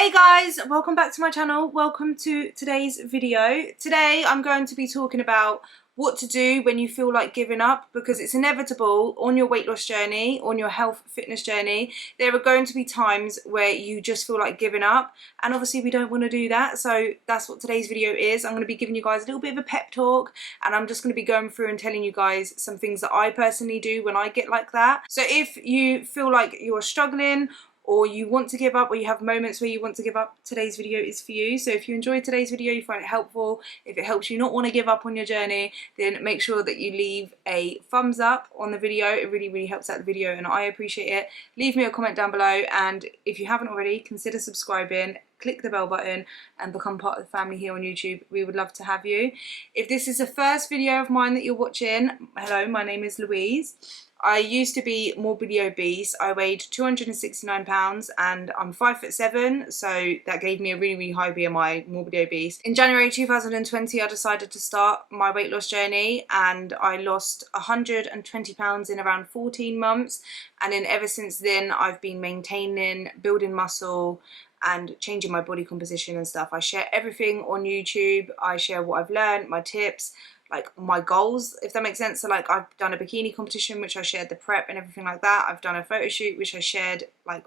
Hey guys, welcome back to my channel. Welcome to today's video. Today I'm going to be talking about what to do when you feel like giving up, because it's inevitable on your weight loss journey, on your health fitness journey. There are going to be times where you just feel like giving up, and obviously we don't want to do that. So that's what today's video is. I'm going to be giving you guys a little bit of a pep talk, and I'm just going to be going through and telling you guys some things that I personally do when I get like that. So if you feel like you're struggling, or you want to give up, or you have moments where you want to give up, today's video is for you. So if you enjoyed today's video, you find it helpful, if it helps you not want to give up on your journey, then make sure that you leave a thumbs up on the video. It really helps out the video and I appreciate it. Leave me a comment down below, and if you haven't already, consider subscribing, click the bell button and become part of the family here on YouTube. We would love to have you. If this is the first video of mine that you're watching, hello, my name is Louise. I used to be morbidly obese. I weighed 269 pounds and I'm 5'7", so that gave me a really high BMI, morbidly obese. In January 2020, I decided to start my weight loss journey, and I lost 120 pounds in around 14 months. And then ever since then, I've been maintaining, building muscle, and changing my body composition and stuff. I share everything on YouTube. I share what I've learned, my tips, like my goals, if that makes sense. So like, I've done a bikini competition, which I shared the prep and everything like that. I've done a photo shoot, which I shared like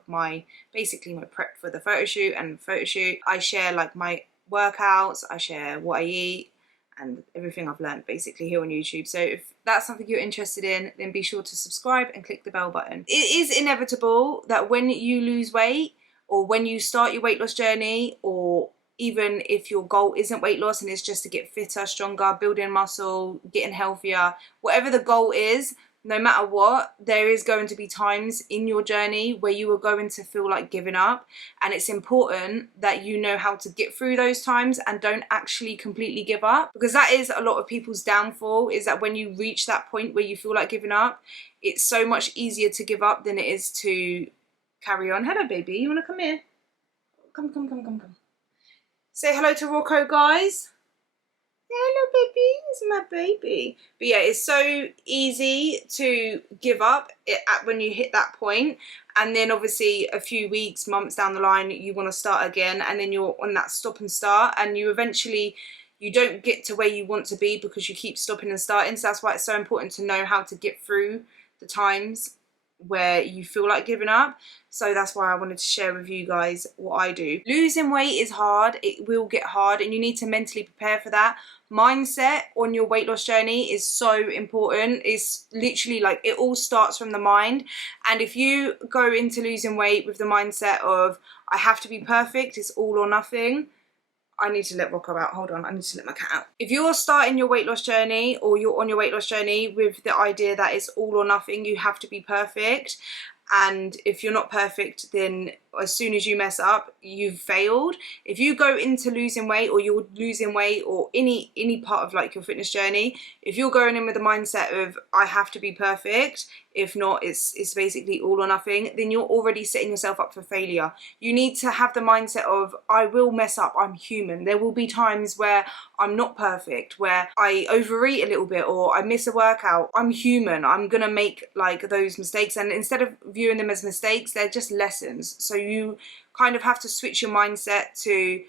basically my prep for the photo shoot and photo shoot. I share like my workouts, I share what I eat and everything I've learned basically here on YouTube. So if that's something you're interested in, then be sure to subscribe and click the bell button. It is inevitable that when you lose weight, or when you start your weight loss journey, or even if your goal isn't weight loss and it's just to get fitter, stronger, building muscle, getting healthier, whatever the goal is, no matter what, there is going to be times in your journey where you are going to feel like giving up. And it's important that you know how to get through those times and don't actually completely give up, because that is a lot of people's downfall, is that when you reach that point where you feel like giving up, it's so much easier to give up than it is to carry on. Hello baby, you want to come here? Come. Say hello to Rocco, guys. Hello baby, it's my baby. But yeah, it's so easy to give up when you hit that point, and then obviously a few weeks, months down the line, you want to start again, and then you're on that stop and start, and you don't get to where you want to be because you keep stopping and starting. So that's why it's so important to know how to get through the times where you feel like giving up. So that's why I wanted to share with you guys what I do. Losing weight is hard. It will get hard, and you need to mentally prepare for that. Mindset on your weight loss journey is so important. It's literally like, it all starts from the mind. And if you go into losing weight with the mindset of I have to be perfect, it's all or nothing. I need to let Rocco out. Hold on, I need to let my cat out. If you're starting your weight loss journey, or you're on your weight loss journey with the idea that it's all or nothing, you have to be perfect, and if you're not perfect, then as soon as you mess up, you've failed. If you go into losing weight, or you're losing weight, or any part of like your fitness journey, if you're going in with the mindset of I have to be perfect, if not it's basically all or nothing, then you're already setting yourself up for failure. You need to have the mindset of I will mess up, I'm human. There will be times where I'm not perfect, where I overeat a little bit, or I miss a workout. I'm human, I'm gonna make like those mistakes, and instead of viewing them as mistakes, they're just lessons. So you kind of have to switch your mindset to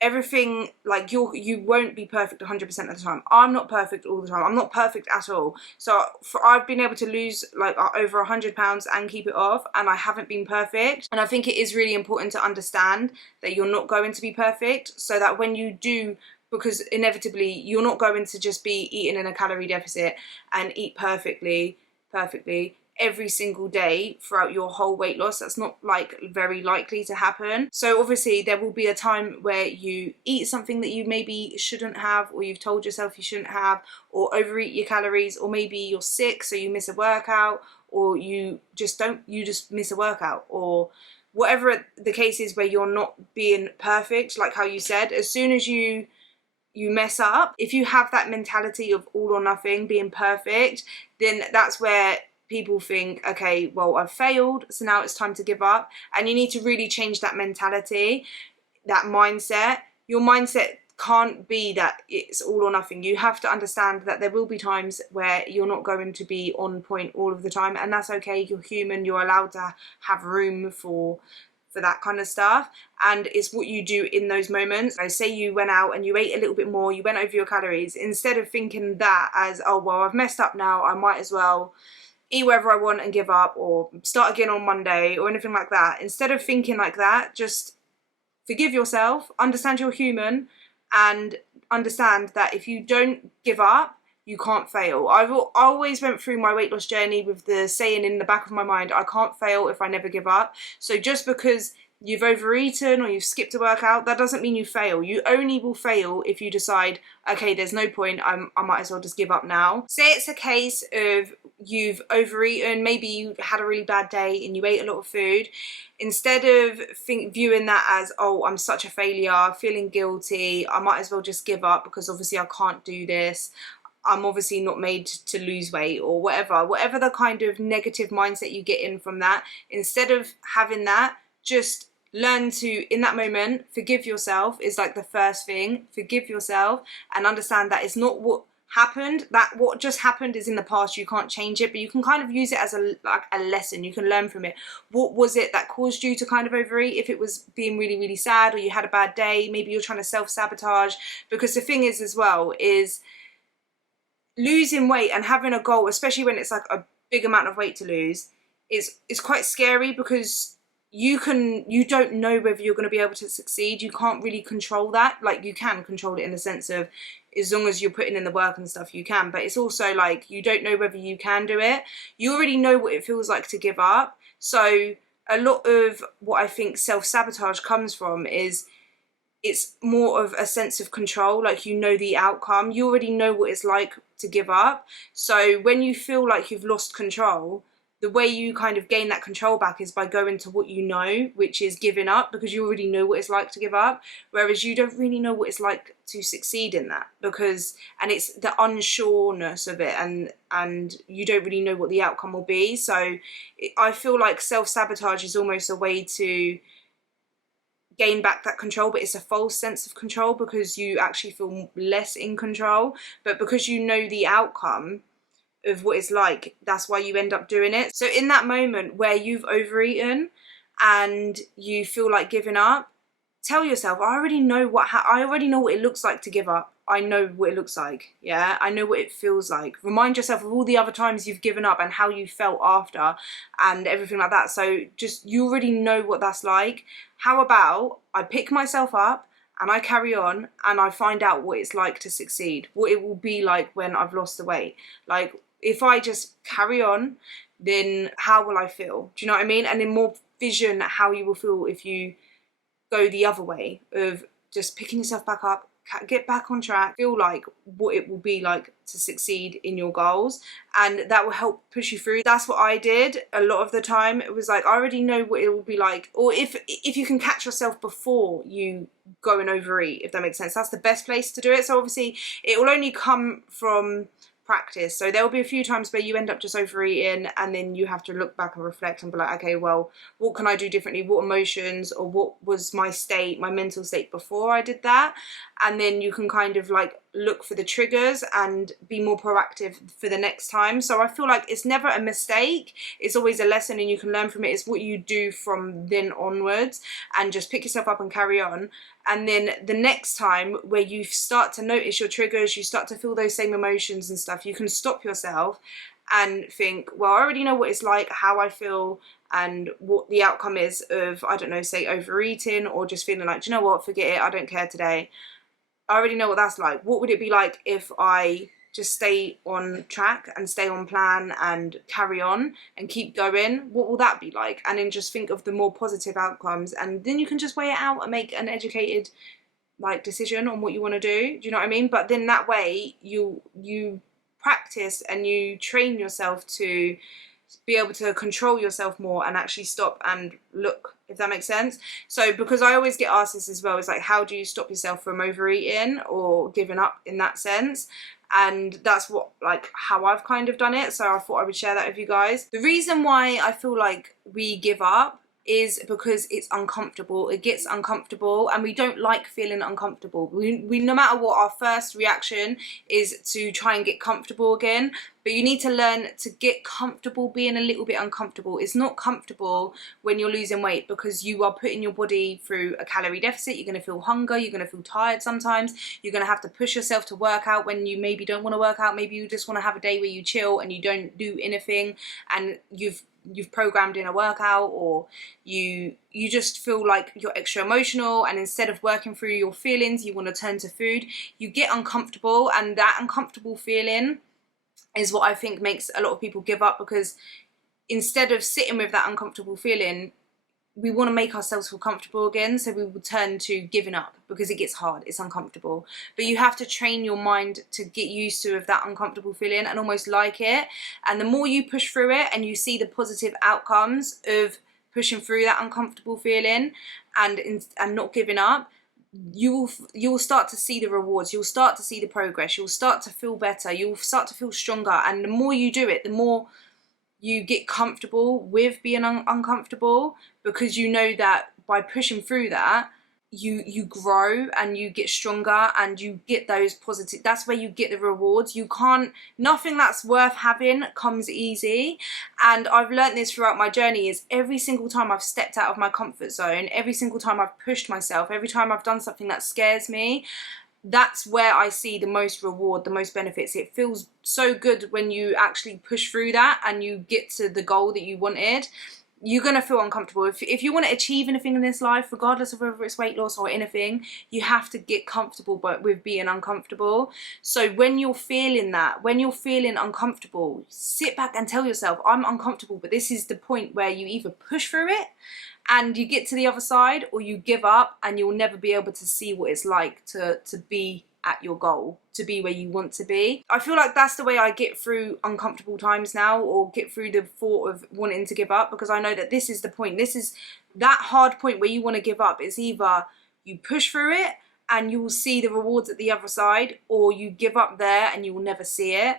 everything, like you won't be perfect 100% of the time. I'm not perfect all the time. I'm not perfect at all. So I've been able to lose like over 100 pounds and keep it off, and I haven't been perfect. And I think it is really important to understand that you're not going to be perfect, so that when you do, because inevitably you're not going to just be eating in a calorie deficit and eat perfectly every single day throughout your whole weight loss. That's not like very likely to happen. So obviously there will be a time where you eat something that you maybe shouldn't have, or you've told yourself you shouldn't have, or overeat your calories, or maybe you're sick so you miss a workout, or you just miss a workout, or whatever the case is, where you're not being perfect. Like how you said, as soon as you mess up, if you have that mentality of all or nothing, being perfect, then that's where people think, okay, well, I've failed, so now it's time to give up. And you need to really change that mentality, that mindset. Your mindset can't be that it's all or nothing. You have to understand that there will be times where you're not going to be on point all of the time, and that's okay. You're human. You're allowed to have room for for that kind of stuff, and it's what you do in those moments. So say you went out and you ate a little bit more, you went over your calories, instead of thinking that as, oh well, I've messed up now, I might as well eat whatever I want and give up, or start again on Monday, or anything like that. Instead of thinking like that, just forgive yourself, understand you're human, and understand that if you don't give up, you can't fail. I always went through my weight loss journey with the saying in the back of my mind, I can't fail if I never give up. So just because you've overeaten or you've skipped a workout, that doesn't mean you fail. You only will fail if you decide, okay, there's no point, I might as well just give up now. Say it's a case of you've overeaten, maybe you had a really bad day and you ate a lot of food. Instead of viewing that as, oh, I'm such a failure, feeling guilty, I might as well just give up because obviously I can't do this, I'm obviously not made to lose weight, or whatever the kind of negative mindset you get in from that, instead of having that, just learn to, in that moment, forgive yourself is like the first thing. Forgive yourself and understand that it's not what happened, that what just happened is in the past, you can't change it, but you can kind of use it as a lesson. You can learn from it. What was it that caused you to kind of overeat? If it was being really, really sad, or you had a bad day, maybe you're trying to self-sabotage. Because the thing is as well, is losing weight and having a goal, especially when it's like a big amount of weight to lose, is quite scary, because you don't know whether you're going to be able to succeed. You can't really control that. Like, you can control it in the sense of, as long as you're putting in the work and stuff, you can, but it's also like, you don't know whether you can do it. You already know what it feels like to give up. So a lot of what I think self-sabotage comes from is, it's more of a sense of control. Like, you know the outcome, you already know what it's like to give up. So when you feel like you've lost control, the way you kind of gain that control back is by going to what you know, which is giving up, because you already know what it's like to give up, whereas you don't really know what it's like to succeed in that, and it's the unsureness of it, and you don't really know what the outcome will be. So I feel like self-sabotage is almost a way to gain back that control, but it's a false sense of control, because you actually feel less in control, but because you know the outcome of what it's like, that's why you end up doing it. So in that moment where you've overeaten and you feel like giving up, tell yourself, I already know what it looks like to give up. I know what it looks like. Yeah, I know what it feels like. Remind yourself of all the other times you've given up and how you felt after and everything like that. So just, you already know what that's like. How about I pick myself up and I carry on and I find out what it's like to succeed, what it will be like when I've lost the weight. Like, if I just carry on, then how will I feel? Do you know what I mean? And then more vision how you will feel if you go the other way of just picking yourself back up, get back on track, feel like what it will be like to succeed in your goals, and that will help push you through. That's what I did a lot of the time. It was like, I already know what it will be like, or if you can catch yourself before you go and overeat, if that makes sense, that's the best place to do it. So obviously it will only come from practice. So there will be a few times where you end up just overeating, and then you have to look back and reflect and be like, okay, well, what can I do differently? What emotions, or what was my state, my mental state before I did that? And then you can kind of like look for the triggers and be more proactive for the next time. So I feel like it's never a mistake, it's always a lesson, and you can learn from it. It's what you do from then onwards, and just pick yourself up and carry on. And then the next time where you start to notice your triggers, you start to feel those same emotions and stuff, you can stop yourself and think, well, I already know what it's like, how I feel, and what the outcome is of, I don't know, say overeating, or just feeling like, do you know what, forget it, I don't care today. I already know what that's like. What would it be like if I just stay on track and stay on plan and carry on and keep going? What will that be like? And then just think of the more positive outcomes, and then you can just weigh it out and make an educated like decision on what you want to do. Do you know what I mean? But then that way you practice and you train yourself to be able to control yourself more and actually stop and look, if that makes sense. So because I always get asked this as well, it's like, how do you stop yourself from overeating or giving up in that sense? And that's what, like, how I've kind of done it. So I thought I would share that with you guys. The reason why I feel like we give up is because it's uncomfortable. It gets uncomfortable, and we don't like feeling uncomfortable. We no matter what, our first reaction is to try and get comfortable again, but you need to learn to get comfortable being a little bit uncomfortable. It's not comfortable when you're losing weight because you are putting your body through a calorie deficit. You're going to feel hunger, you're going to feel tired sometimes, you're going to have to push yourself to work out when you maybe don't want to work out. Maybe you just want to have a day where you chill and you don't do anything, and you've programmed in a workout, or you just feel like you're extra emotional, and instead of working through your feelings you want to turn to food. You get uncomfortable, and that uncomfortable feeling is what I think makes a lot of people give up, because instead of sitting with that uncomfortable feeling, we want to make ourselves feel comfortable again, so we will turn to giving up because it gets hard, it's uncomfortable. But you have to train your mind to get used to that uncomfortable feeling and almost like it. And the more you push through it and you see the positive outcomes of pushing through that uncomfortable feeling and not giving up, you will start to see the rewards, you'll start to see the progress, you'll start to feel better, you'll start to feel stronger. And the more you do it, the more you get comfortable with being uncomfortable, because you know that by pushing through that, you grow and you get stronger and you get those positive, that's where you get the rewards. You can't, nothing that's worth having comes easy. And I've learned this throughout my journey, is every single time I've stepped out of my comfort zone, every single time I've pushed myself, every time I've done something that scares me, that's where I see the most reward, the most benefits. It feels so good when you actually push through that and you get to the goal that you wanted. You're going to feel uncomfortable. If you want to achieve anything in this life, regardless of whether it's weight loss or anything, you have to get comfortable with being uncomfortable. So when you're feeling that, when you're feeling uncomfortable, sit back and tell yourself, I'm uncomfortable, but this is the point where you either push through it and you get to the other side, or you give up and you'll never be able to see what it's like to be at your goal, to be where you want to be. I feel like that's the way I get through uncomfortable times now, or get through the thought of wanting to give up, because I know that this is the point. This is that hard point where you want to give up. It's either you push through it and you will see the rewards at the other side, or you give up there and you will never see it.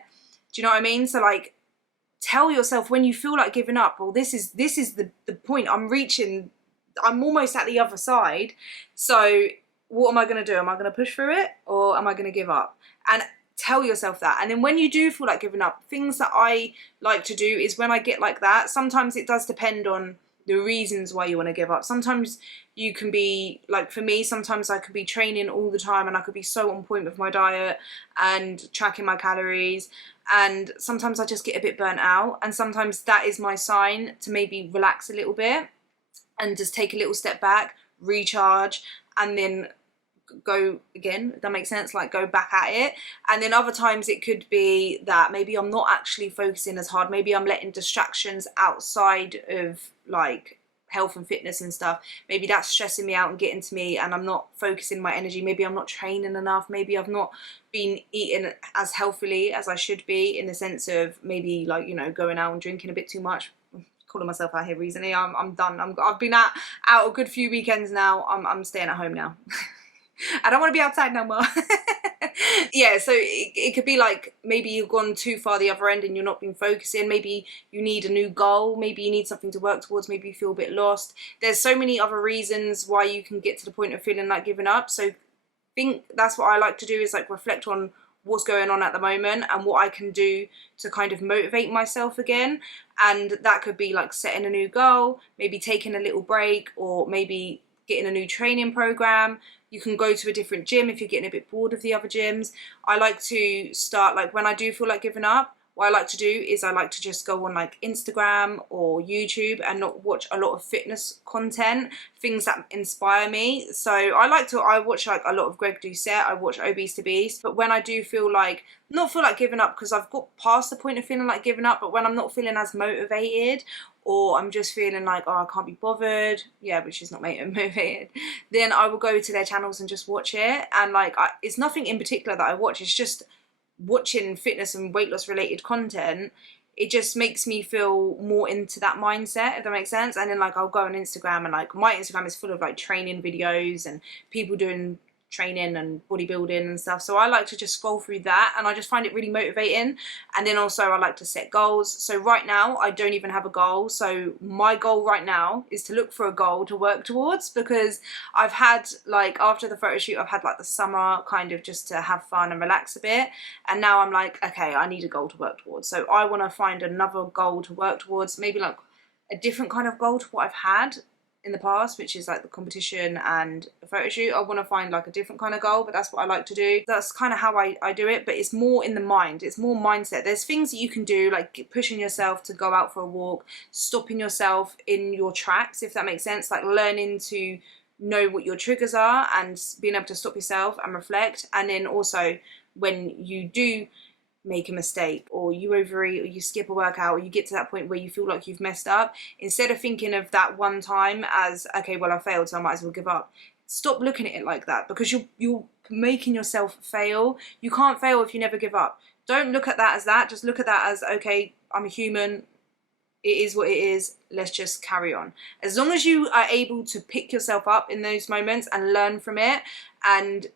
Do you know what I mean? So like, tell yourself when you feel like giving up, well, this is the point. I'm almost at the other side. So what am I going to do? Am I going to push through it, or am I going to give up? And tell yourself that. And then when you do feel like giving up, things that I like to do is when I get like that, sometimes it does depend on the reasons why you want to give up. Sometimes you can be, like for me, sometimes I could be training all the time and I could be so on point with my diet and tracking my calories, and sometimes I just get a bit burnt out, and sometimes that is my sign to maybe relax a little bit and just take a little step back, recharge, and then go again, if that makes sense, like go back at it. And then other times it could be that maybe I'm not actually focusing as hard, maybe I'm letting distractions outside of like health and fitness and stuff, maybe that's stressing me out and getting to me, and I'm not focusing my energy. Maybe I'm not training enough, maybe I've not been eating as healthily as I should be, in the sense of maybe like, you know, going out and drinking a bit too much. Calling myself out here recently. I'm done. I've been out a good few weekends now. I'm staying at home now. I don't want to be outside no more. Yeah, so it could be like maybe you've gone too far the other end and you're not been focusing. Maybe you need a new goal. Maybe you need something to work towards. Maybe you feel a bit lost. There's so many other reasons why you can get to the point of feeling like giving up. So I think that's what I like to do, is like reflect on what's going on at the moment and what I can do to kind of motivate myself again. And that could be like setting a new goal, maybe taking a little break, or maybe getting a new training program. You can go to a different gym if you're getting a bit bored of the other gyms. I like to start, like when I do feel like giving up, what I like to do is I like to just go on like Instagram or YouTube and not watch a lot of fitness content, things that inspire me. So I watch like a lot of Greg Doucette, I watch Obese to Beast. But when I do feel like, not feel like giving up, because I've got past the point of feeling like giving up, but when I'm not feeling as motivated, or I'm just feeling like, oh, I can't be bothered, yeah, which is not motivated, then I will go to their channels and just watch it. And like, it's nothing in particular that I watch, it's just watching fitness and weight loss related content. It just makes me feel more into that mindset, if that makes sense. And then like I'll go on Instagram, and like my Instagram is full of like training videos and people doing training and bodybuilding and stuff. So I like to just scroll through that, and I just find it really motivating. And then also I like to set goals. So right now I don't even have a goal. So my goal right now is to look for a goal to work towards, because I've had, like, after the photo shoot, I've had like the summer kind of just to have fun and relax a bit, and now I'm like, okay, I need a goal to work towards. So I want to find another goal to work towards, maybe like a different kind of goal to what I've had in the past, which is like the competition and the photo shoot. I want to find like a different kind of goal, but that's what I like to do. That's kind of how I do it, but it's more in the mind. It's more mindset. There's things that you can do, like pushing yourself to go out for a walk, stopping yourself in your tracks, if that makes sense, like learning to know what your triggers are and being able to stop yourself and reflect. And then also when you do make a mistake, or you overeat, or you skip a workout, or you get to that point where you feel like you've messed up, instead of thinking of that one time as, okay, well, I failed, so I might as well give up. Stop looking at it like that, because you're making yourself fail. You can't fail if you never give up. Don't look at that as that. Just look at that as, okay, I'm a human. It is what it is. Let's just carry on. As long as you are able to pick yourself up in those moments and learn from it and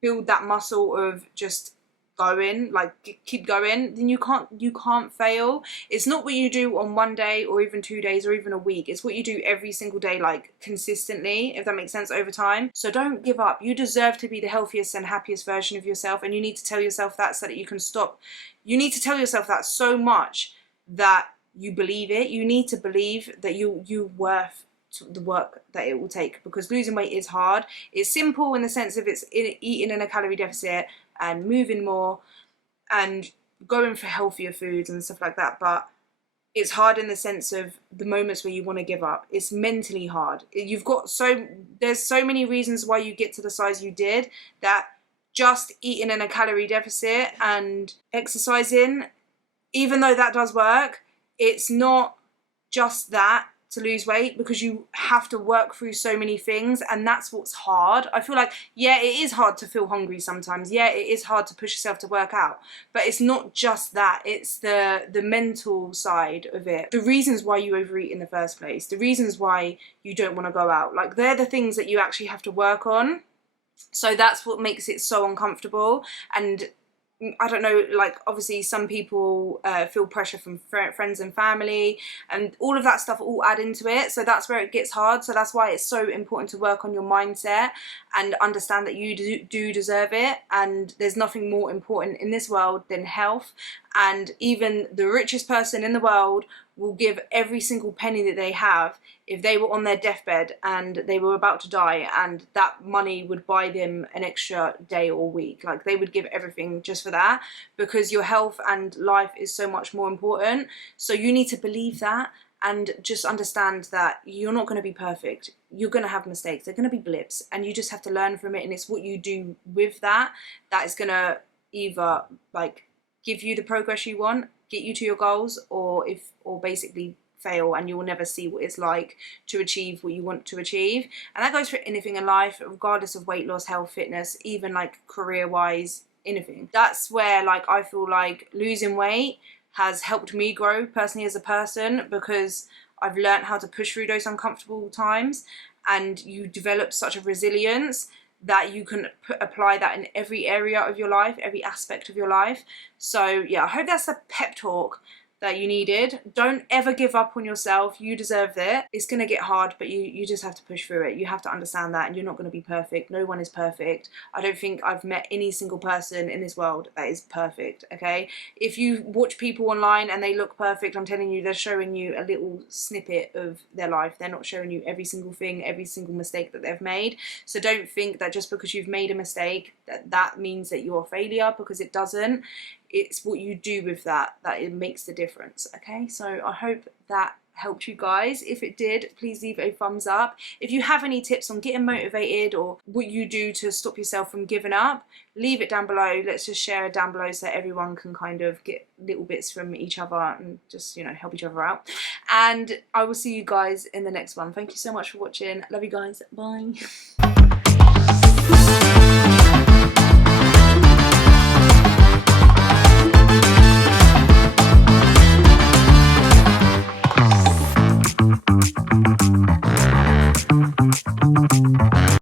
build that muscle of just going, like keep going, then you can't fail. It's not what you do on one day or even 2 days or even a week. It's what you do every single day, like consistently, if that makes sense, over time. So don't give up. You deserve to be the healthiest and happiest version of yourself, and you need to tell yourself that so that you can stop. You need to tell yourself that so much that you believe it. You need to believe that you're worth the work that it will take, because losing weight is hard. It's simple in the sense of it's eating in a calorie deficit and moving more and going for healthier foods and stuff like that, but it's hard in the sense of the moments where you want to give up. It's mentally hard. There's so many reasons why you get to the size you did, that just eating in a calorie deficit and exercising, even though that does work, it's not just that to lose weight, because you have to work through so many things, and that's what's hard. I feel like, yeah, it is hard to feel hungry sometimes. Yeah, it is hard to push yourself to work out, but it's not just that. It's the mental side of it. The reasons why you overeat in the first place, the reasons why you don't want to go out, like they're the things that you actually have to work on. So that's what makes it so uncomfortable. And I don't know, like obviously some people feel pressure from friends and family, and all of that stuff all add into it. So that's where it gets hard. So that's why it's so important to work on your mindset and understand that you do deserve it. And there's nothing more important in this world than health. And even the richest person in the world will give every single penny that they have if they were on their deathbed and they were about to die, and that money would buy them an extra day or week. Like they would give everything just for that, because your health and life is so much more important. So you need to believe that, and just understand that you're not going to be perfect. You're going to have mistakes. They're going to be blips, and you just have to learn from it. And it's what you do with that is going to either like give you the progress you want, get you to your goals, or basically fail, and you will never see what it's like to achieve what you want to achieve. And that goes for anything in life, regardless of weight loss, health, fitness, even like career wise, anything. That's where like I feel like losing weight has helped me grow personally as a person, because I've learned how to push through those uncomfortable times, and you develop such a resilience that you can apply that in every area of your life, every aspect of your life. So yeah, I hope that's the pep talk that you needed. Don't ever give up on yourself. You deserve it. It's going to get hard, but you just have to push through it. You have to understand that, and you're not going to be perfect. No one is perfect. I don't think I've met any single person in this world that is perfect, okay? If you watch people online and they look perfect, I'm telling you, they're showing you a little snippet of their life. They're not showing you every single thing, every single mistake that they've made. So don't think that just because you've made a mistake that means that you're a failure, because it doesn't. It's what you do with that it makes the difference, okay? So I hope that helped you guys. If it did, please leave a thumbs up. If you have any tips on getting motivated, or what you do to stop yourself from giving up, leave it down below. Let's just share it down below so that everyone can kind of get little bits from each other and just, you know, help each other out. And I will see you guys in the next one. Thank you so much for watching. Love you guys. Bye.